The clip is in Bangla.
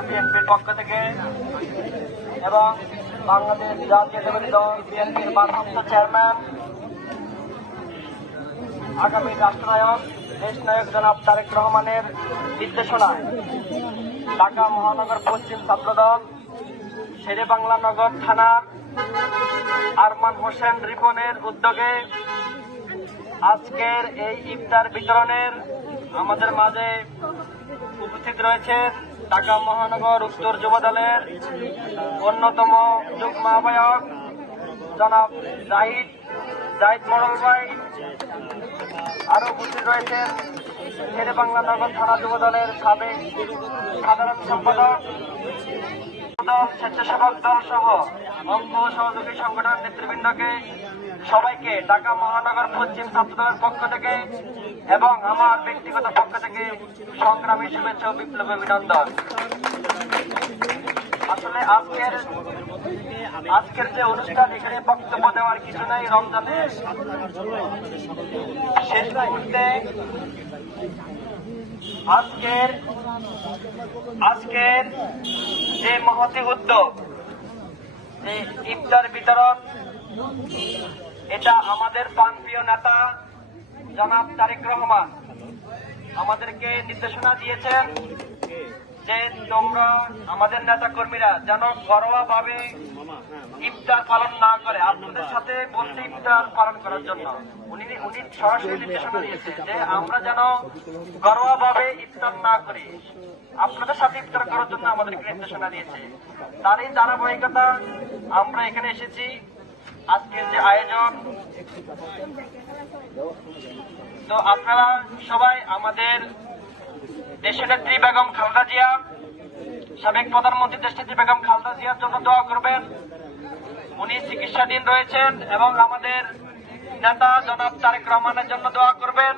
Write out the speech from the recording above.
বিএনপির পক্ষ থেকে এবং বাংলাদেশ জাতীয়তাবাদী দল বিএনপির ভারপ্রাপ্ত চেয়ারম্যান, আগামী রাষ্ট্রনায়ক দেশ নায়ক জনাব তারেক রহমানের নির্দেশনায় ঢাকা মহানগর পশ্চিম ছাত্রদল শেরে বাংলা নগর থানার আরমান হোসেন রিপনের উদ্যোগে আজকের এই ইফতার বিতরণের আমাদের মাঝে উপস্থিত রয়েছেন ঢাকা মহানগর উত্তর যুব দলের অন্যতম যুগ্ম আহ্বায়ক জনাব জাহিদ জাহিদ মডল ভাই। আরও উপস্থিত রয়েছেন শেরে বাংলা নগর থানা যুব দলের সাবেক সাধারণ সম্পাদক স্বেচ্ছাসেবক দল অঙ্গ সহযোগী সংগঠন নেতৃবৃন্দকে সবাইকে ঢাকা মহানগর পশ্চিম ছাত্র দলের পক্ষ থেকে এবং আমার ব্যক্তিগত পক্ষ থেকে সংগ্রামী শুভেচ্ছা ও বিপ্লব অভিনন্দন। আসলে আজকের আজকের যে অনুষ্ঠান, এখানে বক্তব্য দেওয়ার কিছু নাই, রমজানের শেষ মুহূর্তে আজকের আজকের যে মহতি উদ্যোগ, যে ইফতার বিতরণ, এটা আমাদের প্রাণপ্রিয় নেতা জনাব তারেক রহমান আমাদেরকে নির্দেশনা দিয়েছেন যে তোমরা আমাদের নেতা কর্মীরা যেন ঘরোয়া ভাবে ইফতার পালন না করে। আপনাদের ইফতার পালন করার জন্য। উনি উনি সরাসরি নির্দেশনা দিয়েছে যে আমরা যেন ঘরোয়া ভাবে ইফতার না করি। আপনাদের সাথে ইফতার করার জন্য আমাদেরকে নির্দেশনা দিয়েছে। তারই ধারাবাহিকতা আমরা এখানে এসেছি। আজকের যে আয়োজন, তো আপনারা সবাই আমাদের দেশনেত্রী বেগম খালেদা জিয়া, সাবেক প্রধানমন্ত্রী দেশনেত্রী বেগম খালেদা জিয়ার জন্য দোয়া করবেন। উনি চিকিৎসাধীন রয়েছেন এবং আমাদের নেতা জনাব তারেক রহমানের জন্য দোয়া করবেন।